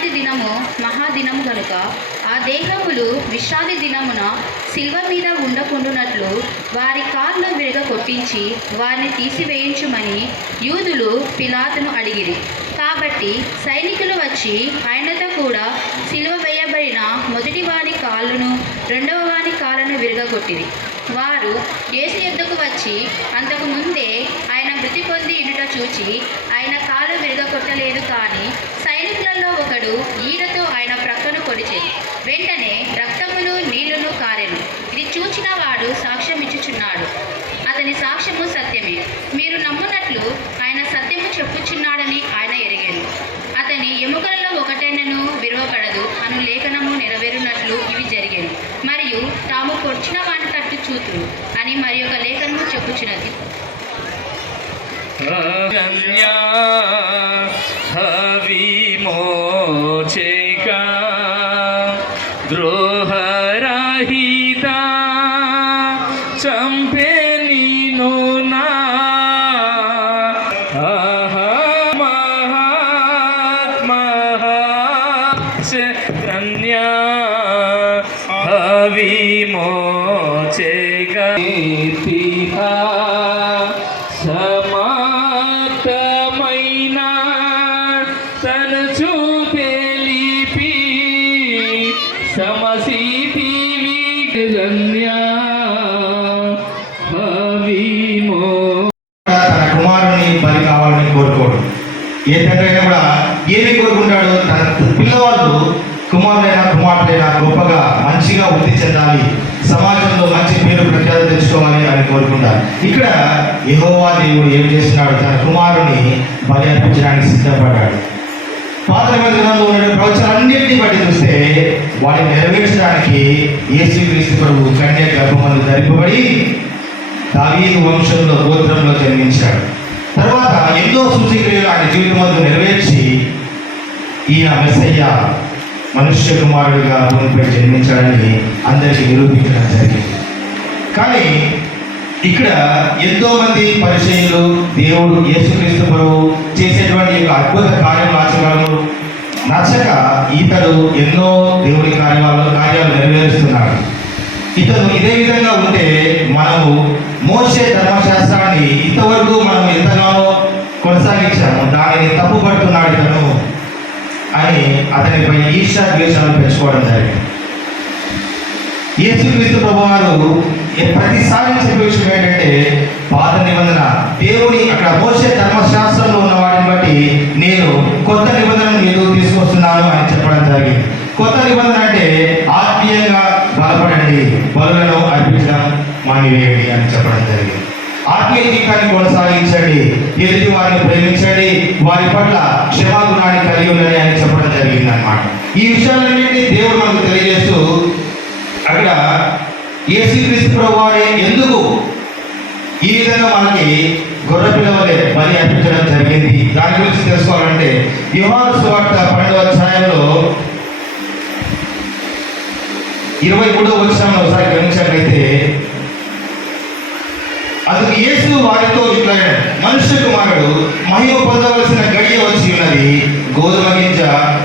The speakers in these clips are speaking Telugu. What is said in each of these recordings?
విశ్రాంతి దినము మహాదినము గనుక ఆ దేహములు విశ్రాంతి దినమున శిల్వ మీద ఉండకుండునట్లు వారి కార్ల విరగ కొట్టించి వారిని తీసివేయించమని యూదులు పిలాతును అడిగిరి. కాబట్టి సైనికులు వచ్చి ఆయనతో కూడా శిల్వ వేయబడిన మొదటి వారి కాళ్ళను రెండవ వారి కాళ్ళను విరగగొట్టిరి వారు యేసు ఎద్దుకు వచ్చి అంతకు ముందే ఆయన మృతి పొంది ఇనుట చూచి ఆయన కాలు విరగొట్టలేదు కానీ సైనికులలో ఒకడు ఈరతో ఆయన ప్రక్కను కొడిచెను వెంటనే రక్తమును నీళ్ళును కారెను. ఇది చూచిన వాడు సాక్ష్యం ఇచ్చుచున్నాడు అతని సాక్ష్యము సత్యమే. మీరు నమ్మునట్లు ఆయన సత్యము చెప్పుచున్నాడని ఆయన ఎరిగాను. అతని ఎముకలలో ఒకటైనను విరవబడదు. అను లేఖనము నెరవేరునట్లు ఇవి జరిగాను. మరియు తాము పొడిచిన వాని తట్టు చూతురు అని మరి ఒక లేఖనము చెప్పుచున్నది. নবী মোচে গাইতি కుమారుడైనా కుమార్తెైనా గొప్పగా మంచిగా వృద్ధి చెందాలి. సమాజంలో మంచి పేరు ప్రఖ్యాతి తెచ్చుకోవాలి అని కోరుకుంటారు. ఇక్కడ యహోవా దేవుడు ఏం చేస్తున్నాడు? తన కుమారుని బలి అర్పించడానికి సిద్ధపడ్డాడు. పాత గ్రంథంలో ఉన్న ప్రవచనాలన్నింటినీ బట్టి చూస్తే వాటిని నెరవేర్చడానికి యేసుక్రీస్తు ప్రభు కన్య గర్భమందు ధరింపబడి దావీదు వంశంలో గోత్రంలో జన్మించాడు. తర్వాత ఎన్నో సూచిక్రియలు ఆయన జీవితం నెరవేర్చి ఈయన మెస్సయ్య మనుష్య కుమారుడిగా భూమిపై జన్మించాడని అందరికీ నిరూపించడం జరిగింది. కానీ ఇక్కడ ఎంతో మంది పరిచయులు దేవుడు యేసుక్రీస్తు ప్రభు చేసేటువంటి యొక్క అద్భుత కార్యములు ఆచరణలు నచ్చక ఇతడు ఎన్నో దేవుడి కార్యాలు కార్యాలు నెరవేరుస్తున్నాడు ఇతను ఇదే విధంగా ఉంటే మనము మోసే ధర్మశాస్త్రాన్ని ఇంతవరకు మనం ఎంతగానో కొనసాగించాము. దానిని తప్పుపడుతున్నాడు ఇతను. అని అతనిపై ఈర్షా ద్వేషాలు పెంచుకోవడం జరిగింది. యేసుక్రీస్తు ప్రభువారు ప్రతిసారి చెప్పే విషయం ఏంటంటే పాత నిబంధన దేవుని అక్కడ మోసే ధర్మశాస్త్రంలో ఉన్న వాటిని బట్టి నేను కొత్త నిబంధనను ఎందుకు తీసుకొస్తున్నాను అని చెప్పడం జరిగింది. కొత్త నిబంధన అంటే ఆత్మీయంగా బలపడండి బలులను అర్పించడం మానివేయండి అని చెప్పడం జరిగింది. ఆత్మీయ జీవితాన్ని కొనసాగించండి. ఎదుటి వారిని ప్రేమించండి. వారి పట్ల క్షమాగుణాన్ని కలిగి ఉండాలి అని చెప్పడం జరిగింది అన్నమాట ఈ విషయాలన్నింటినీ దేవుడు మనకు తెలియజేస్తూ అక్కడ యేసుక్రీస్తు ప్రభు వారి ఎందుకు ఈ విధంగా మనకి గొర్రె పిల్లవలే బలి అర్పించడం జరిగింది? దాని గురించి తెలుసుకోవాలంటే యోహాను సువార్త పన్నెండవ అధ్యాయంలో ఇరవై మూడవ వచ్చిన ఒకసారి గమనించినట్లయితే వారితో మనుష్య కుమారుడు మహిమ పొందవలసిన గడియ వచ్చి ఉన్నది. గోధుమ గింజ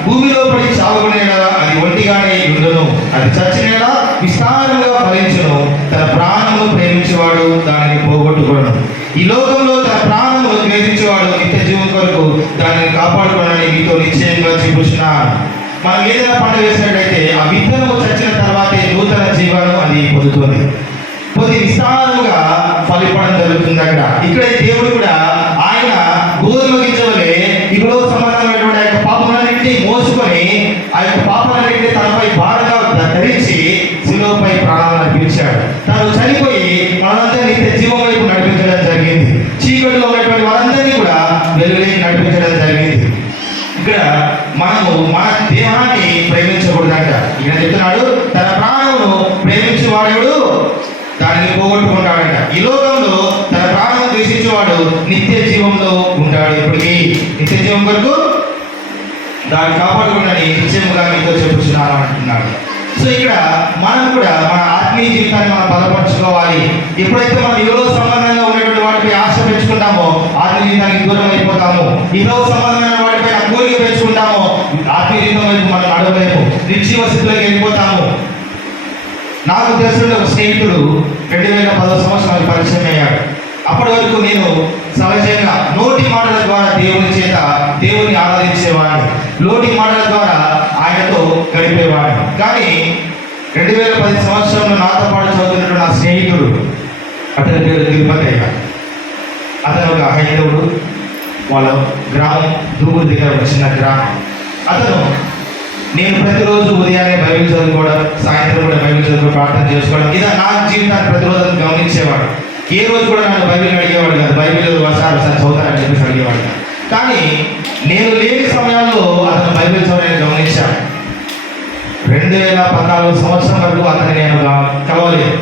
భూమిలో పడి చావుకునేలా అది ఒంటిగానే ఉండును. అది చచ్చినేలా విస్తారంగా ఫలించును. తన ప్రాణమును ప్రేమించేవాడు దానిని పోగొట్టుకోను. ఈ లోకంలో తన ప్రాణము ద్వేషించేవాడు నిత్య జీవం కొరకు దానిని కాపాడుకోనని మీతో నిశ్చయంగా చూపుచున్నాను మనం ఏదైనా పంట వేసినట్లయితే ఆ విత్తనము చచ్చిన తర్వాతే నూతన జీవనం అది పొందుతుంది. కొద్ది విస్తారంగా ఫలిపడం జరుగుతుంది అక్కడ. ఇక్కడ దేవుడు కూడా ఆయన గోధుమ గింజవలే ఇప్పుడు సంబంధమైనటువంటి ఆ యొక్క పాపములన్నింటినీ మోసుకొని ఆ యొక్క పాపాలన్నింటినీ తనపై భారంగా ధరించి శిలువపై ప్రాణాలను పిలిచాడు. తను చనిపోయి నిత్య జీవంలో ఉంటాడు ఇప్పటికీ. నిత్య జీవం కొరకు దాన్ని కాపాడుకున్నని నిత్యముగా మీతో చెప్పుచున్నాను అంటున్నాడు. సో ఇక్కడ మనం కూడా మన ఆత్మీయ జీవితాన్ని మనం బలపరచుకోవాలి. ఎప్పుడైతే మనం ఈలో సంబంధంగా ఉన్నటువంటి వాటిపై ఆశ పెంచుకుంటామో ఆత్మీయ జీవితానికి దూరం అయిపోతాము ఈలో సంబంధమైన వాటిపై కోరిక పెంచుకుంటామో ఆత్మీయ జీవితం వైపు మనం నడవలేము. నిర్జీవ స్థితిలోకి వెళ్ళిపోతాము. నాకు తెలిసిన ఒక స్నేహితుడు రెండు వేల పదో సంవత్సరాలు పరిచయం అయ్యాడు. అప్పటి వరకు నేను సహజంగా నోటి మాటల ద్వారా దేవుని చేత దేవుని ఆరాధించేవాడిని. నోటి మాటల ద్వారా ఆయనతో గడిపేవాడిని. కానీ రెండు వేల పది సంవత్సరంలో నాతో పాటు చదువుతున్నటువంటి నా స్నేహితుడు అతని పేరు తిరుపతయ్య అతను ఒక హైందవుడు వాళ్ళ గ్రామం దూగురు దగ్గర ఒక చిన్న గ్రామం. అతను నేను ప్రతిరోజు ఉదయాన్నే బైబిల్ చదువుకోవడం సాయంత్రం కూడా బైబిల్ చదువుకోవడం ప్రార్థన చేసుకోవడం ఇలా నా జీవితాన్ని ప్రతిరోజు గమనించేవాడు. ఏ రోజు కూడా నన్ను బైబిల్ అడిగేవాడు కాదు. బైబిల్ ఒకసారి సార్ చదువుతారని చెప్పేసి అడిగేవాడు కాదు. కానీ నేను లేని సమయాల్లో అతను బైబిల్ చదవడం గమనించాను రెండు వేల పద్నాలుగు సంవత్సరం వరకు అతన్ని నేను కలవలేదు.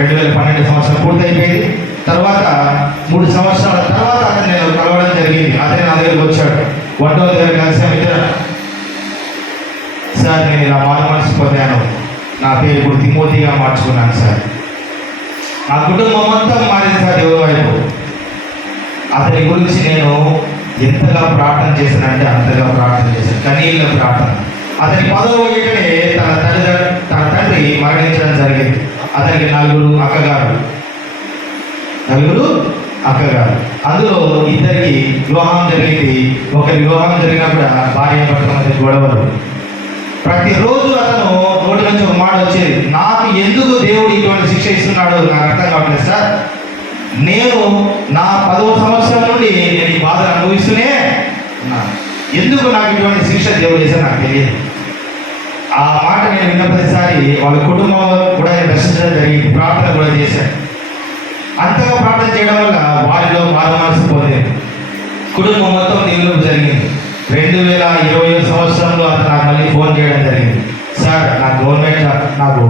రెండు వేల పన్నెండు సంవత్సరం పూర్తయిపోయింది. తర్వాత మూడు సంవత్సరాల తర్వాత అతను నేను కలవడం జరిగింది. అతను నా దగ్గరికి వచ్చాడు. వంట దగ్గర కలిసాం ఇద్దరు సార్ నేను ఇలా మారు మనసు నా పేరు ఇప్పుడు తిమోతిగా మార్చుకున్నాను సార్. నా కుటుంబం అంతా మారింది సార్ దేవుని వైపు. అతని గురించి నేను ఎంతగా ప్రార్థన చేశానంటే అంతగా ప్రార్థన చేశాను. కనీళ్ళ ప్రార్థన. అతని పదవ ఏటనే తన తల్లిదండ్రు తన తండ్రి మరణించడం జరిగింది. అతనికి నలుగురు అక్కగారు. నలుగురు అక్కగారు. అందులో ఇద్దరికి వివాహం జరిగింది. ఒక వివాహం జరిగినప్పుడు భార్య పట్టణం మధ్య గొడవలు. ప్రతిరోజు అతను నోటి నుంచి ఒక మాట వచ్చేది. ఇటువంటి నాకు అర్థం కావట్లేదు సార్. నేను నా పదవ సంవత్సరం నుండి నేను ఈ బాధను అనుభవిస్తూనే ఉన్నాను. ఎందుకు నాకు ఇటువంటి శిక్ష దేవుడు చేశారు నాకు తెలియదు. ఆ మాట నేను విన్న ప్రతిసారి వాళ్ళ కుటుంబం కూడా నేను దర్శించడం జరిగింది ప్రార్థన కూడా చేశాను అంతగా ప్రార్థన చేయడం వల్ల వారిలో మారు మనసు పోలేదు కుటుంబం మొత్తం దేవులకు జరిగింది. రెండు వేల ఇరవై సంవత్సరంలో అతను నాకు మళ్ళీ ఫోన్ చేయడం జరిగింది. సార్ నా గవర్నమెంట్ నాకు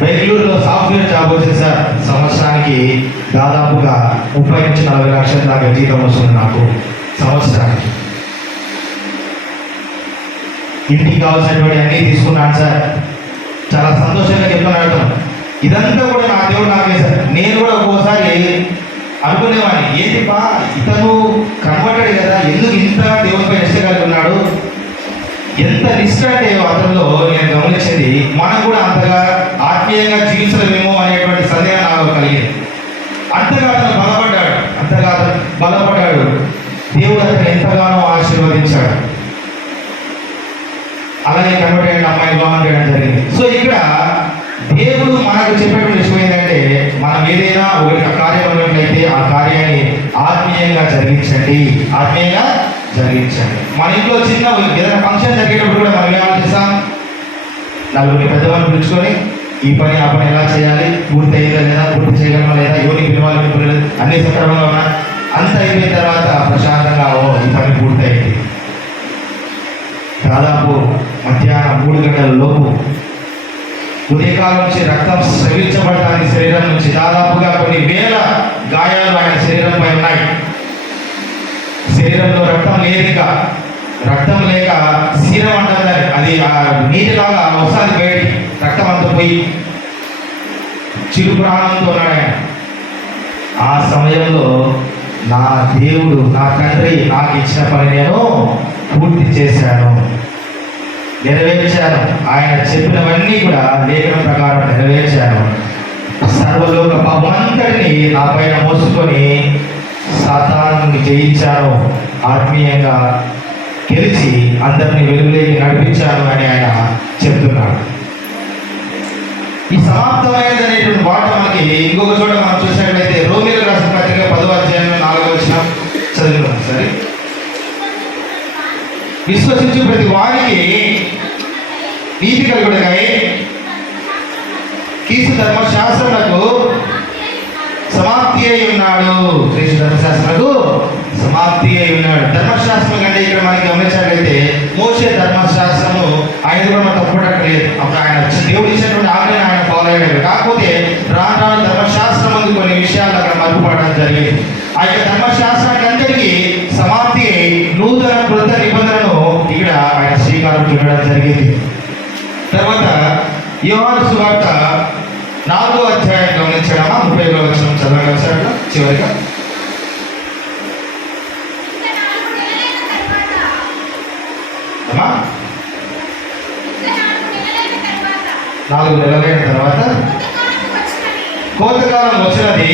బెంగళూరులో సాఫ్ట్వేర్ జాబ్ వచ్చింది సార్ సంవత్సరానికి దాదాపుగా ముప్పై నుంచి నలభై లక్షల దాకా జీతం వస్తుంది నాకు సంవత్సరానికి. ఇంటికి కావాల్సినటువంటి అన్నీ తీసుకున్నాను సార్. చాలా సంతోషంగా చెప్తున్నాడు ఇదంతా కూడా నా దేవుడు నాకే సార్. నేను కూడా ఒక్కోసారి అనుకునేవాడిని. ఏంటి బా ఇతను కనబడ్డాడు కదా ఎందుకు ఇంత దేవునిపై నిష్ట ఉన్నాడు? ఎంత డిస్ట్రాక్ట్ అంటే అతనిలో నేను గమనించింది మనం కూడా అంతగా ఆత్మీయంగా జీవించలేమేమో అనేటువంటి సందేహం నాకు కలిగింది. అంతగా అతను బలపడ్డాడు. అంతగా అతను బలపడ్డాడు. దేవుడు అతను ఎంతగానో ఆశీర్వదించాడు. అలాగే కన్వర్ట్ అయిన అమ్మాయి వివాహం జరిగింది. సో ఇక్కడ దేవుడు మనకు చెప్పేటువంటి విషయం ఏంటంటే మనం ఏదైనా ఒక కార్యం ఉన్నట్లయితే ఆ కార్యాన్ని ఆత్మీయంగా జరిగించండి. ఆత్మీయంగా జరిగించండి. మన ఇంట్లో చిన్న ఏదైనా ఫంక్షన్ జరిగేటప్పుడు కూడా మనం ఏమాలోచిస్తాం నలుగురిని పెద్దవాళ్ళు పిలుచుకొని ఈ పని ఆ పని ఎలా చేయాలి? పూర్తి అయ్యిందా లేదా? పూర్తి చేయగలమా లేదా? ఎవరికి పిలవాలి పిల్లలు అన్ని సక్రమంగా ఉన్నా అంత అయిపోయిన తర్వాత ప్రశాంతంగా ఓ ఈ పని పూర్తయింది. దాదాపు మధ్యాహ్నం మూడు గంటల లోపు ఉదయకాలం నుంచి రక్తం స్రవించబడటానికి శరీరం నుంచి దాదాపుగా కొన్ని వేల గాయాలు ఆయన శరీరంపై ఉన్నాయి. శరీరంలో రక్తం లేదు రక్తం లేక శీలం అంటారు అది ఆ నీటిలాగా ఒకసారి వేడి రక్తం అంతా పోయి చిరు ప్రాణంతో ఉన్నాడు ఆ సమయంలో నా దేవుడు నా తండ్రి నాకు ఇచ్చిన పని నేను పూర్తి చేశాను. నెరవేర్చాను. ఆయన చెప్పినవన్నీ కూడా లేఖన ప్రకారం నెరవేర్చాను. సర్వలోక పాపమంతటిని నా పైన మోసుకొని సాతాను జయించారో ఆత్మీయంగా గెలిచి అందరినీ వెలుగులోకి నడిపించాను అని ఆయన చెప్తున్నాడు. ఈ సమాప్తమైనది అనేటువంటి మాట మనకి ఇంకొక చోట మనం చూసినట్లయితే రోమిలకు రాసిన పత్రిక పదవ అధ్యాయంలో నాలుగో వచ్చిన చదువుకున్నాం సరే. విశ్వసించు ప్రతి వారికి నీతి కలుగుడగాయి కీసు ధర్మశాస్త్రములకు సమాప్తి ఉన్నాడు. క్రీస్తు ధర్మశాస్త్రకు సమాప్తి అయి ఉన్నాడు. ధర్మశాస్త్రం కంటే ఇక్కడ మనకి గమనించినట్లయితే మోసే ధర్మశాస్త్రము ఆయన కూడా మనం తప్పటట్లేదు అప్పుడు ఆయన దేవుడు ఇచ్చినటువంటి ఆజ్ఞను ఆయన ఫాలో అయ్యాడు కాకపోతే రాను రాను ధర్మశాస్త్రం ముందు కొన్ని విషయాలు అక్కడ మరుగుపడడం జరిగింది. ఆ యొక్క ధర్మశాస్త్రానికి అందరికీ సమాప్తి అయి నూతన కృత నిబంధనను ఇక్కడ ఆయన శ్రీకారం చూడడం జరిగింది. తర్వాత యోహాను సువార్త నాలుగో అధ్యాయం గమనించడమా ముప్పై ఐదో వచ్చిన చదవగల సార్ చివరిగా. నాలుగు నెలలైన తర్వాత కోతకాలం వచ్చినది.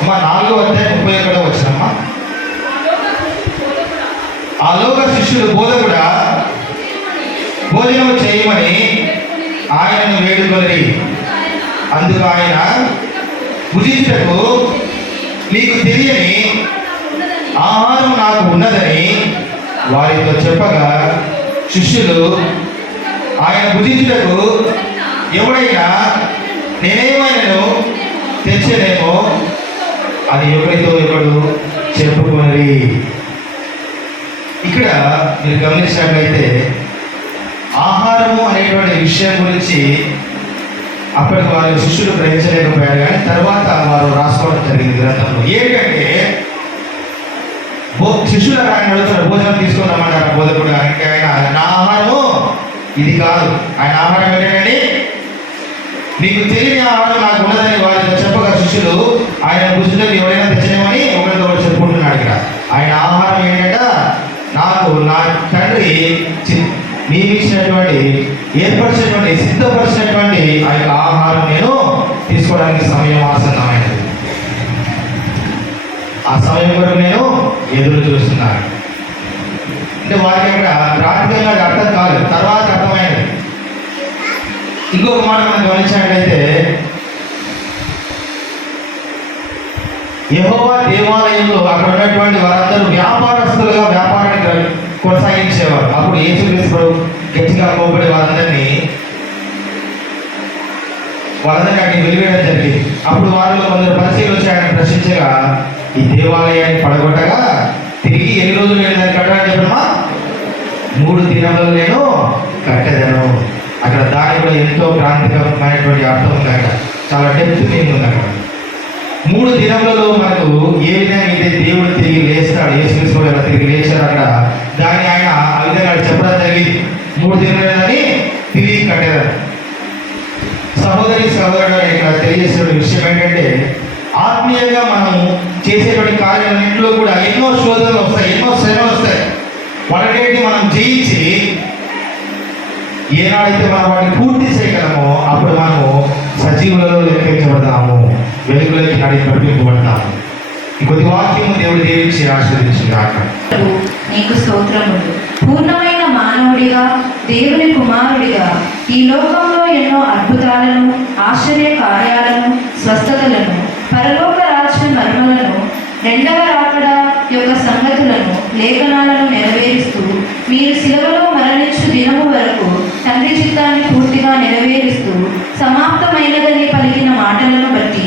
అమ్మ నాలుగో అధ్యాయం ముప్పై ఒకటో వచ్చినమ్మా. ఆ లోక శిష్యుడు బోధ కూడా భోజనం చేయమని ఆయనను వేడుకొని అందుకు ఆయన భుజించటకు మీకు తెలియని ఆహారం నాకు ఉన్నదని వారితో చెప్పగా శిష్యులు ఆయన భుజించుటకు ఎవడైనా నేనేమైనాను తెచ్చలేమో అది ఎవరితో ఎవడు చెప్పుకొని ఇక్కడ మీరు గమనించినట్లయితే ఆహారము అనేటువంటి విషయం గురించి అప్పటికి వారి శిష్యులు గ్రహించలేకపోయారు కానీ తర్వాత వారు రాసుకోవడం జరిగింది గ్రంథంలో. ఏంటంటే శిష్యుల ఆయన అడుగుతారు భోజనం తీసుకుందామన్నారు బోధకుడు. ఆయనకి ఆయన నా ఆహారము ఇది కాదు. ఆయన ఆహారం ఏంటంటే మీకు తెలియని ఆహారం నాకు ఉన్నదని వారితో చెప్పగా శిష్యులు ఆయన భుజులకు ఎవరైనా తెచ్చనేమని ఒకరితో ఒకరు చెప్పుకుంటున్నాడు ఇక్కడ. ఆయన ఆహారం ఏంటంటే నాకు నా తండ్రి చి- నియమించినటువంటి ఏర్పరిచినటువంటి సిద్ధపరిచినటువంటి ఆ యొక్క ఆహారం నేను తీసుకోవడానికి సమయం ఆసన్నమైనది. ఆ సమయం వరకు నేను ఎదురు చూస్తున్నాను. అంటే వారికి అక్కడ ప్రాథమికంగా అది అర్థం కాదు తర్వాత అర్థమైనది ఇంకొక మాట మనం గమనించినట్లయితే యహోవా దేవాలయంలో అక్కడ ఉన్నటువంటి వారందరూ వ్యాపారస్తులుగా వ్యాపారాన్ని కొనసాగించేవారు. అప్పుడు ఏం చూపిస్తారు గట్టిగా కోపడి వాళ్ళందరినీ వాళ్ళందరినీ అక్కడికి వెలివేయడం జరిగింది. అప్పుడు వారిలో కొందరు పరిశీలి వచ్చి ఆయన ప్రశ్నించగా ఈ దేవాలయాన్ని పడగొట్టగా తిరిగి ఎన్ని రోజులు నేను దాన్ని చెప్పమ్మా? మూడు దినాలలో నేను కట్టదను. అక్కడ దాని కూడా ఎంతో ప్రాంతికమైనటువంటి అర్థం ఉంది అక్కడ చాలా డెప్త్ మీనింగ్ ఉంది అక్కడ మూడు దినములలో మనకు ఏ విధంగా అయితే దేవుడు తిరిగి లేస్తాడు ఏ ప్రభు ఎలా తిరిగి లేచాడు అక్కడ దాన్ని ఆయన ఆ విధంగా చెప్పడం జరిగింది. మూడు దినములని తిరిగి కట్టేదాన్ని సహోదరి సహోదరుడు ఇక్కడ తెలియజేసిన విషయం ఏంటంటే ఆత్మీయంగా మనము చేసేటువంటి కార్యాలన్నింటిలో కూడా ఎన్నో శోధనలు వస్తాయి ఎన్నో శ్రమలు వస్తాయి. వాటన్నిటిని మనం జయించి ఏనాడైతే మనం వాటిని పూర్తి చేయగలమో అప్పుడు మనము సజీవులలో లెక్కించబడతాము. వెలుగులోకి నడిపింపబడతాము ఈ కొద్ది వాక్యము దేవుడు దీవించి ఆశీర్వదించింది నీకు స్తోత్రములు. పూర్ణమైన మానవుడిగా దేవుని కుమారుడిగా ఈ లోకంలో ఎన్నో అద్భుతాలను ఆశ్చర్య కార్యాలను స్వస్థతలను పరలోక రాజ్య మర్మలను రెండవ రాకడ యొక్క సంగతులను లేఖనాలను నెరవేరుస్తూ మీరు శిలవలో మరణించు దినము వరకు తండ్రి చిత్తాన్ని పూర్తిగా నెరవేరుస్తూ సమాప్తమైనదని పలికిన మాటలను బట్టి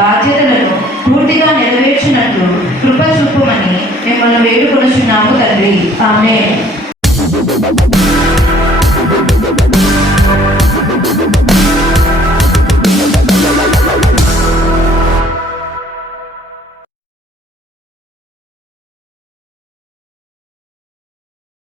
బాధ్యతలను పూర్తిగా నెరవేర్చినట్లు కృప చూపుమని మిమ్మల్ని వేడుకొనుచున్నాము తండ్రి. ఆమె